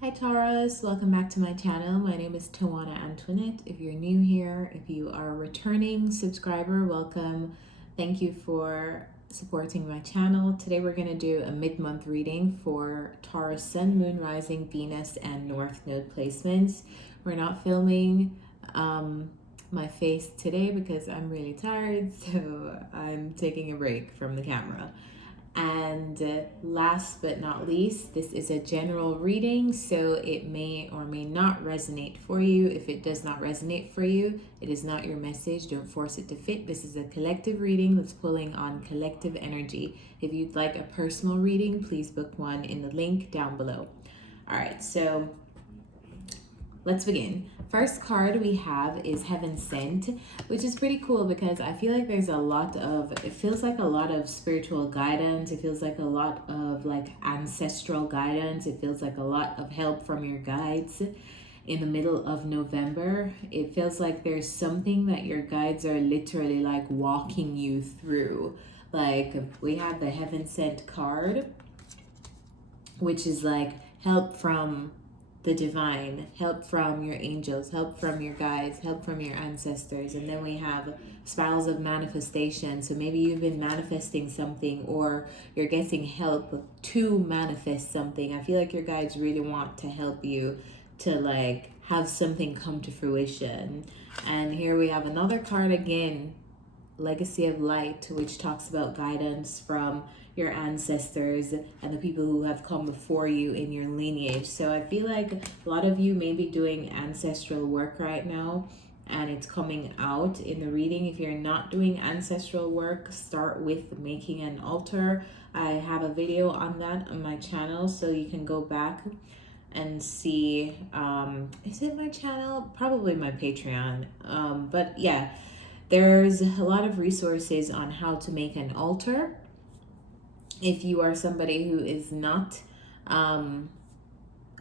Hi Taurus, welcome back to my channel. My name is Tawanantoinette. If you're new here, if you are a returning subscriber, welcome. Thank you for supporting my channel. Today we're going to do a mid-month reading for Taurus Sun, Moon, Rising, Venus, and North Node placements. We're not filming my face today because I'm really tired, so I'm taking a break from the camera. And last but not least, this is a general reading, so it may or may not resonate for you. If it does not resonate for you, it is not your message. Don't force it to fit. This is a collective reading that's pulling on collective energy. If you'd like a personal reading, please book one in the link down below. All right, so let's begin. First card we have is Heaven Sent, which is pretty cool because I feel like there's a lot of, it feels like a lot of spiritual guidance. It feels like a lot of like ancestral guidance. It feels like a lot of help from your guides in the middle of November. It feels like there's something that your guides are literally like walking you through. Like we have the Heaven Sent card, which is like help from the divine, help from your angels, help from your guides, help from your ancestors. And then we have spirals of manifestation. So maybe you've been manifesting something or you're getting help to manifest something. I feel like your guides really want to help you to like have something come to fruition. And here we have another card again, Legacy of Light, which talks about guidance from your ancestors and the people who have come before you in your lineage. So I feel like a lot of you may be doing ancestral work right now and it's coming out in the reading. If you're not doing ancestral work, start with making an altar. I have a video on that on my channel, so you can go back and see. Is it my channel? Probably my Patreon. But yeah, there's a lot of resources on how to make an altar. If you are somebody who is not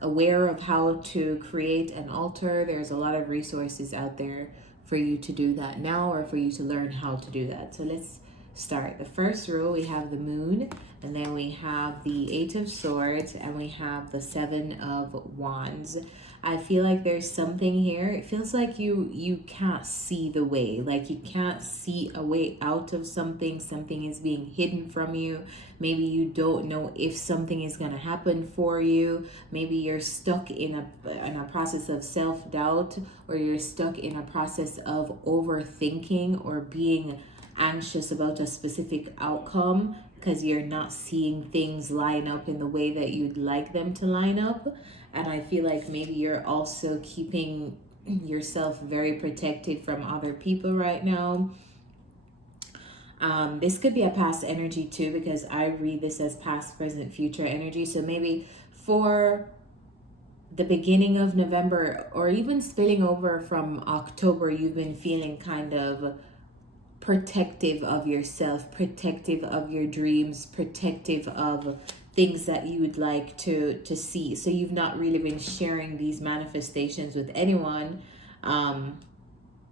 aware of how to create an altar, there's a lot of resources out there for you to do that now or for you to learn how to do that. So let's start. The first row, we have the moon, and then we have the 8 of swords, and we have the 7 of wands. I feel like there's something here. It feels like you can't see the way. Like you can't see a way out of something. Something is being hidden from you. Maybe you don't know if something is going to happen for you. Maybe you're stuck in a process of self-doubt, or you're stuck in a process of overthinking or being anxious about a specific outcome because you're not seeing things line up in the way that you'd like them to line up. And I feel like maybe you're also keeping yourself very protected from other people right now. This could be a past energy too, because I read this as past, present, future energy. So maybe for the beginning of November or even spilling over from October, you've been feeling kind of protective of yourself, protective of your dreams, protective of things that you would like to see. So you've not really been sharing these manifestations with anyone,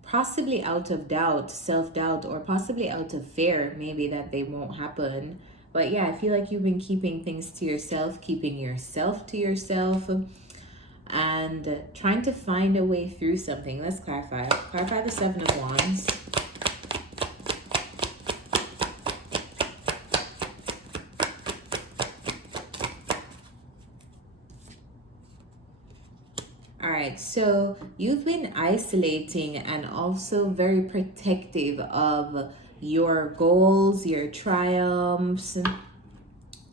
possibly out of doubt, self-doubt, or possibly out of fear maybe that they won't happen. But yeah, I feel like you've been keeping things to yourself, keeping yourself to yourself, and trying to find a way through something. Let's clarify the 7 of wands. Alright, so you've been isolating and also very protective of your goals, your triumphs.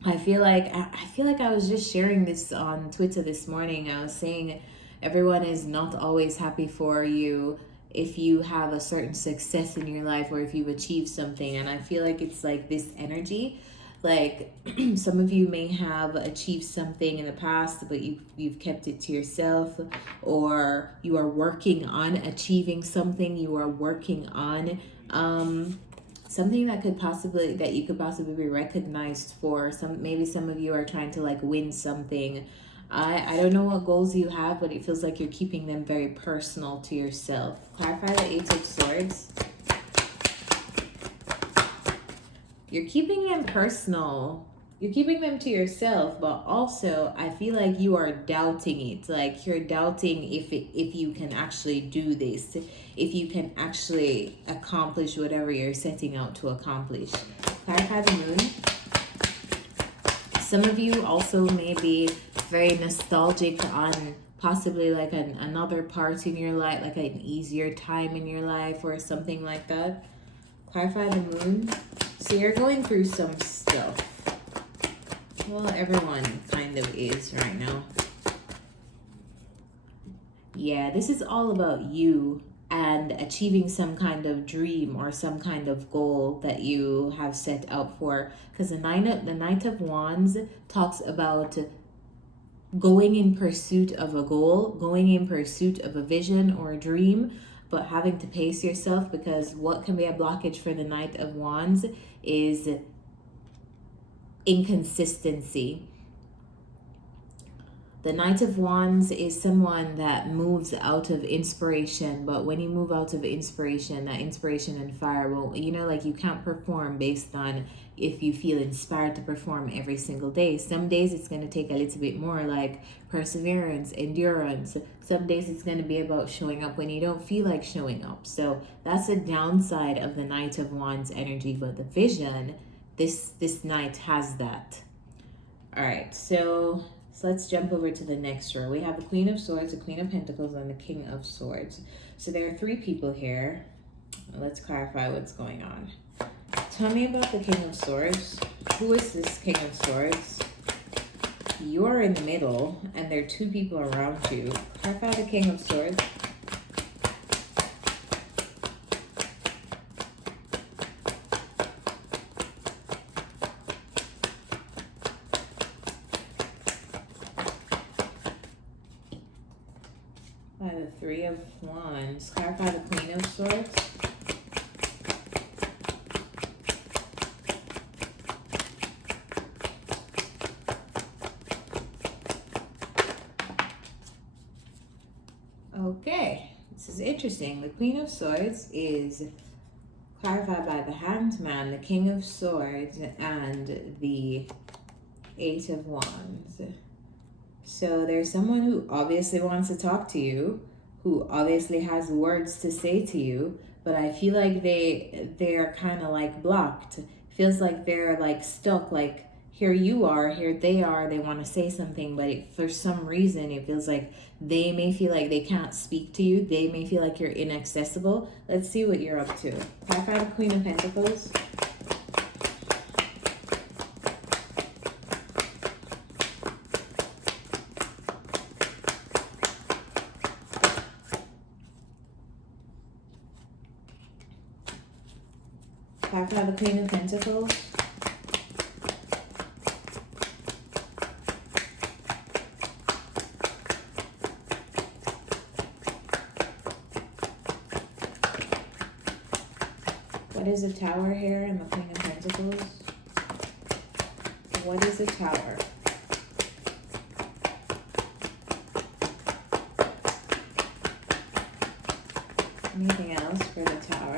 I feel like I was just sharing this on Twitter this morning. I was saying everyone is not always happy for you if you have a certain success in your life or if you've achieved something. And I feel like it's like this energy. Like some of you may have achieved something in the past, but you've kept it to yourself, or you are working on achieving something. You are working on something that you could possibly be recognized for. Maybe some of you are trying to like win something. I don't know what goals you have, but it feels like you're keeping them very personal to yourself. Clarify the 8 of swords. You're keeping them personal. you're keeping them to yourself, but also I feel like you are doubting it. Like you're doubting if you can actually do this, if you can actually accomplish whatever you're setting out to accomplish. Clarify the moon. Some of you also may be very nostalgic on possibly like another part in your life, like an easier time in your life or something like that. Clarify the moon. So you're going through some stuff. Well, everyone kind of is right now. Yeah, this is all about you and achieving some kind of dream or some kind of goal that you have set out for. Because the Knight of Wands talks about going in pursuit of a goal, going in pursuit of a vision or a dream, but having to pace yourself, because what can be a blockage for the Knight of Wands is inconsistency. The Knight of Wands is someone that moves out of inspiration, but when you move out of inspiration, that inspiration and fire, well, you know, like you can't perform based on if you feel inspired to perform every single day. Some days it's going to take a little bit more, like perseverance, endurance. Some days it's going to be about showing up when you don't feel like showing up. So that's a downside of the Knight of Wands energy, but the vision, this knight has that. All right, so let's jump over to the next row. We have the Queen of Swords, the Queen of Pentacles, and the King of Swords. So there are three people here. Let's clarify what's going on. Tell me about the King of Swords. Who is this King of Swords? You are in the middle, and there are two people around you. Clarify the King of Swords. By the Three of Wands. Clarify the Queen of Swords. Okay, this is interesting. The Queen of Swords is clarified by the Hanged Man, the King of Swords, and the Eight of Wands. So there's someone who obviously wants to talk to you, who obviously has words to say to you, but I feel like they're kind of like blocked. Feels like they're like stuck, like here you are, here they are, they want to say something, but for some reason it feels like they may feel like they can't speak to you. They may feel like you're inaccessible. Let's see what you're up to. Clarify the Queen of Pentacles. Clarify the Queen of Pentacles. What is a Tower here in the Queen of Pentacles? What is a Tower? Anything else for the Tower?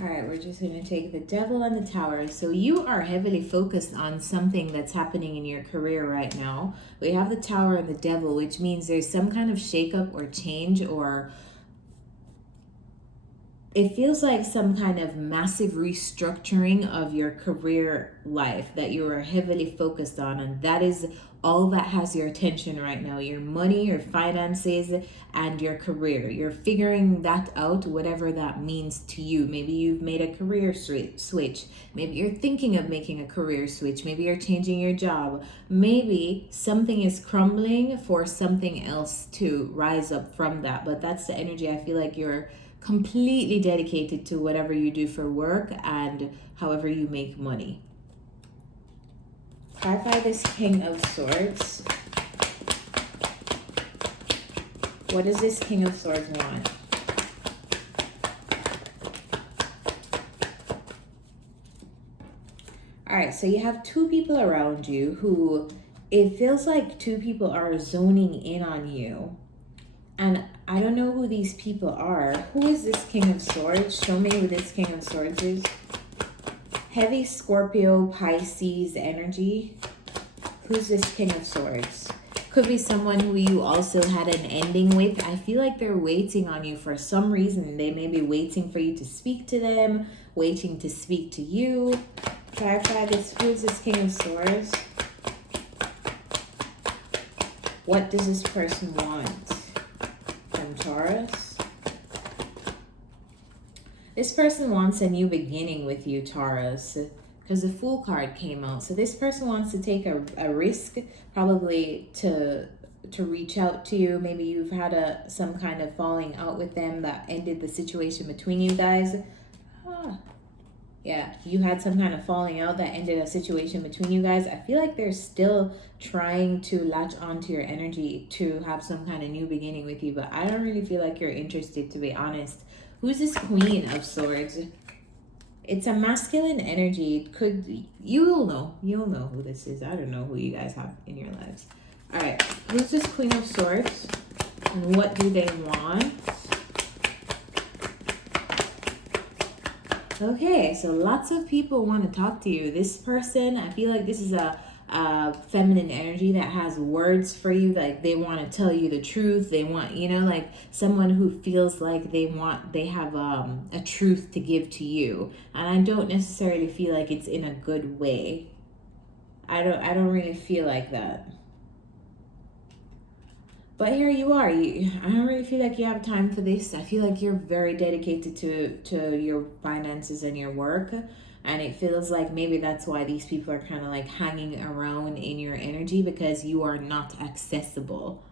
All right, we're just going to take the Devil and the Tower. So you are heavily focused on something that's happening in your career right now. We have the Tower and the Devil, which means there's some kind of shakeup or change, or it feels like some kind of massive restructuring of your career life that you are heavily focused on, and that is all that has your attention right now. Your money, your finances, and your career. You're figuring that out, whatever that means to you. Maybe you've made a career switch. Maybe you're thinking of making a career switch. Maybe you're changing your job. Maybe something is crumbling for something else to rise up from that. But that's the energy. I feel like you're completely dedicated to whatever you do for work and however you make money. Clarify this King of Swords. What does this King of Swords want? All right, so you have two people around you who, it feels like two people are zoning in on you. And I don't know who these people are. Who is this King of Swords? Show me who this King of Swords is. Heavy Scorpio, Pisces energy. Who's this King of Swords? Could be someone who you also had an ending with. I feel like they're waiting on you for some reason. They may be waiting for you to speak to them, waiting to speak to you. Clarify this. Who is this King of Swords? What does this person want from Taurus? This person wants a new beginning with you, Taurus, because the Fool card came out. So this person wants to take a risk, probably to reach out to you. Maybe you've had some kind of falling out with them that ended the situation between you guys. Yeah, you had some kind of falling out that ended a situation between you guys. I feel like they're still trying to latch onto your energy to have some kind of new beginning with you, but I don't really feel like you're interested, to be honest. Who's this Queen of Swords? It's a masculine energy. You'll know who this is. I don't know who you guys have in your lives. All right, who's this Queen of Swords? And what do they want? Okay, so lots of people want to talk to you. This person, I feel like this is a feminine energy that has words for you. Like they want to tell you the truth. They want, like someone who feels like they have a truth to give to you. And I don't necessarily feel like it's in a good way. I don't really feel like that. But here you are. I don't really feel like you have time for this. I feel like you're very dedicated to your finances and your work. And it feels like maybe that's why these people are kind of like hanging around in your energy, because you are not accessible.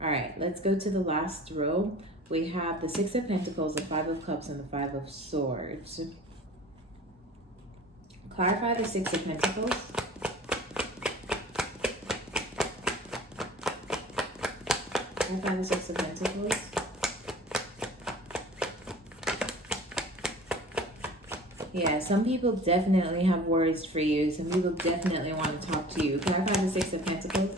All right, let's go to the last row. We have the Six of Pentacles, the Five of Cups, and the Five of Swords. Clarify the Six of Pentacles. Clarify the Six of Pentacles. Yeah, some people definitely have words for you. Some people definitely want to talk to you. Clarify the Six of Pentacles.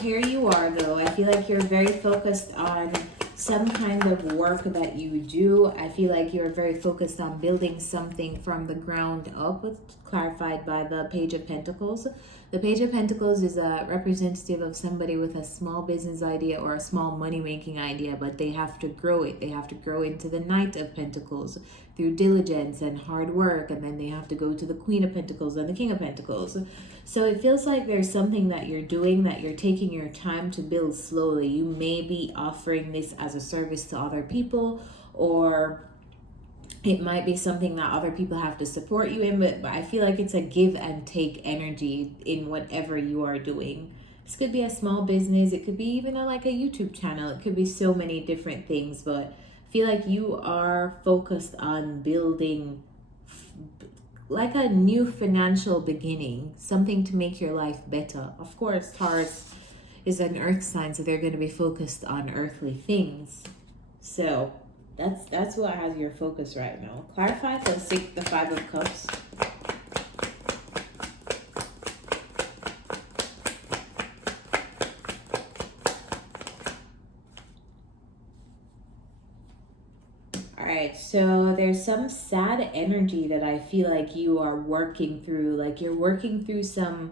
Here you are, though. I feel like you're very focused on some kind of work that you do. I feel like you're very focused on building something from the ground up, clarified by the Page of Pentacles. The Page of Pentacles is a representative of somebody with a small business idea or a small money-making idea, but they have to grow it. They have to grow into the Knight of Pentacles through diligence and hard work, and then they have to go to the Queen of Pentacles and the King of Pentacles. So it feels like there's something that you're doing, that you're taking your time to build slowly. You may be offering this as a service to other people, or it might be something that other people have to support you in, but I feel like it's a give and take energy in whatever you are doing. This could be a small business. It could be even like a YouTube channel. It could be so many different things, but I feel like you are focused on building like a new financial beginning, something to make your life better. Of course, Taurus is an earth sign, so they're going to be focused on earthly things. So that's what has your focus right now. Clarify the Five of Cups. All right, so there's some sad energy that I feel like you are working through. Like you're working through some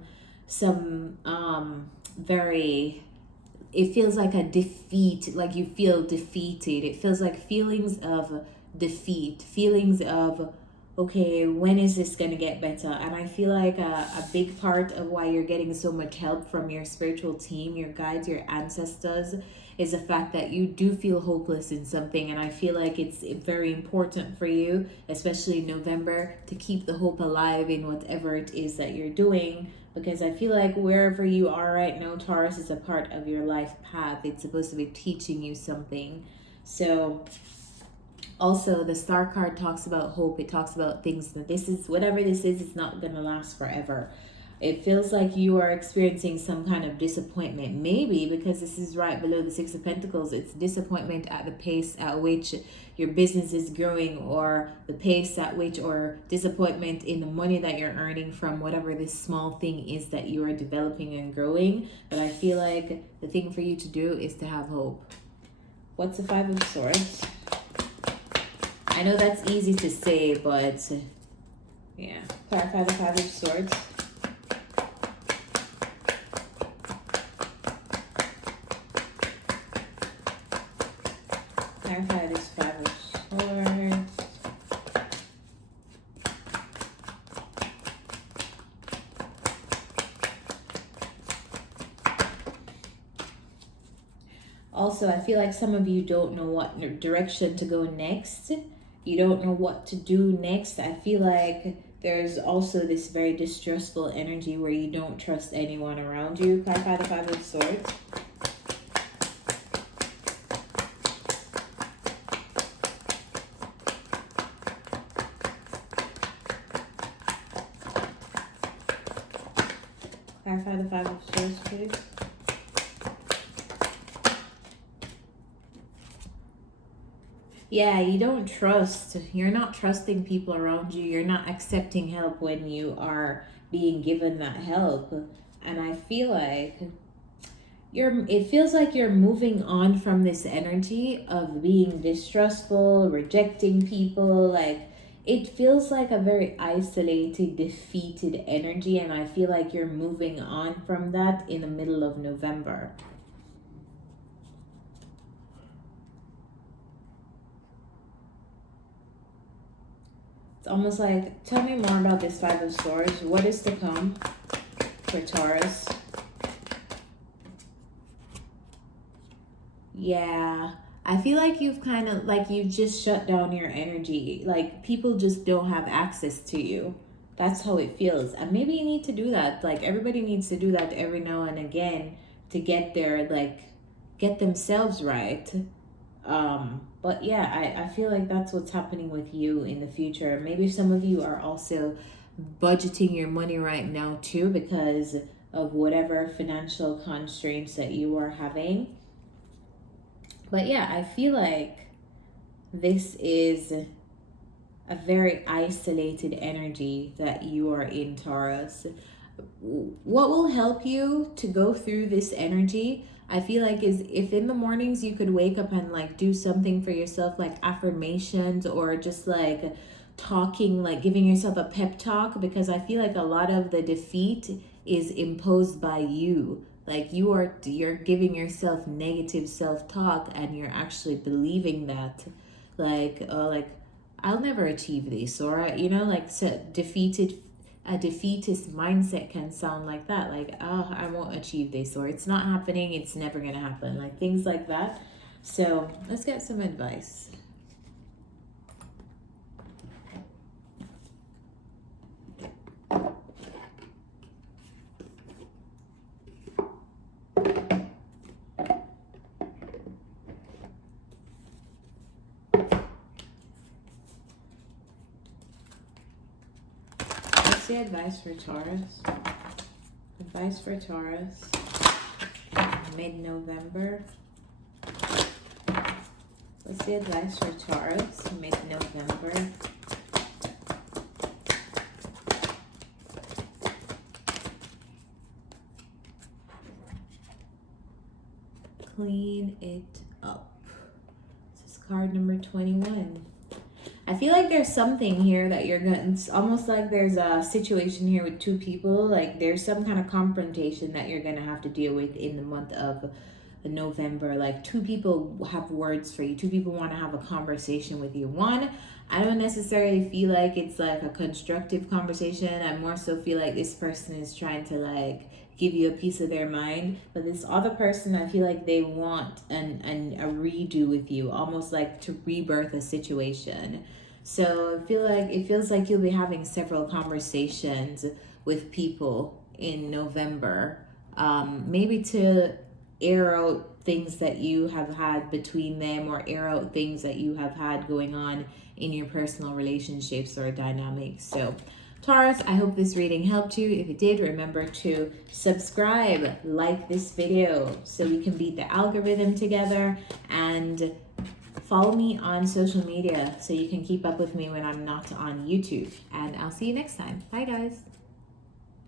very, it feels like a defeat, like you feel defeated. It feels like feelings of defeat, feelings of, okay, when is this going to get better? And I feel like a big part of why you're getting so much help from your spiritual team, your guides, your ancestors, is the fact that you do feel hopeless in something. And I feel like it's very important for you, especially in November, to keep the hope alive in whatever it is that you're doing. Because I feel like wherever you are right now, Taurus is a part of your life path. It's supposed to be teaching you something. So also the Star card talks about hope. It talks about things that whatever this is, it's not going to last forever. It feels like you are experiencing some kind of disappointment. Maybe because this is right below the Six of Pentacles. It's disappointment at the pace at which your business is growing, or the pace at which, or disappointment in the money that you're earning from whatever this small thing is that you are developing and growing. But I feel like the thing for you to do is to have hope. What's the Five of Swords? I know that's easy to say, but yeah. Clarify the Five of Swords. Clarify this Five of Swords. Also, I feel like some of you don't know what direction to go next. You don't know what to do next. I feel like there's also this very distrustful energy where you don't trust anyone around you. Clarify the Five of Swords. Clarify the Five of Swords, please. Yeah, you don't trust. You're not trusting people around you. You're not accepting help when you are being given that help. And I feel like it feels like you're moving on from this energy of being distrustful, rejecting people. Like, it feels like a very isolated, defeated energy. And I feel like you're moving on from that in the middle of November. It's almost like, tell me more about this Five of Swords. What is to come for Taurus? Yeah, I feel like you've kind of, like, you've just shut down your energy. Like, people just don't have access to you. That's how it feels. And maybe you need to do that. Like, everybody needs to do that every now and again to get their, like, get themselves right. But yeah, I feel like that's what's happening with you in the future. Maybe some of you are also budgeting your money right now too because of whatever financial constraints that you are having. But yeah, I feel like this is a very isolated energy that you are in, Taurus. What will help you to go through this energy, I feel like, is if in the mornings you could wake up and like do something for yourself, like affirmations, or just like talking, like giving yourself a pep talk, because I feel like a lot of the defeat is imposed by you. Like you're giving yourself negative self-talk and you're actually believing that like I'll never achieve this, or you know, like a defeatist mindset can sound like that, like, oh, I won't achieve this, or it's not happening, it's never gonna happen, like things like that. So let's get some advice. What's the advice for Taurus? Advice for Taurus, mid-November. What's the advice for Taurus, mid-November? Clean it up. This is card number 21. I feel like there's something here that you're going to, it's almost like there's a situation here with two people. Like there's some kind of confrontation that you're going to have to deal with in the month of November. Like two people have words for you. Two people want to have a conversation with you. One, I don't necessarily feel like it's like a constructive conversation. I more so feel like this person is trying to like give you a piece of their mind. But this other person, I feel like they want a redo with you, almost like to rebirth a situation. So I feel like it feels like you'll be having several conversations with people in November, maybe to air out things that you have had between them, or air out things that you have had going on in your personal relationships or dynamics. So Taurus, I hope this reading helped you. If it did, remember to subscribe, like this video so we can beat the algorithm together, and follow me on social media so you can keep up with me when I'm not on YouTube. And I'll see you next time. Bye, guys.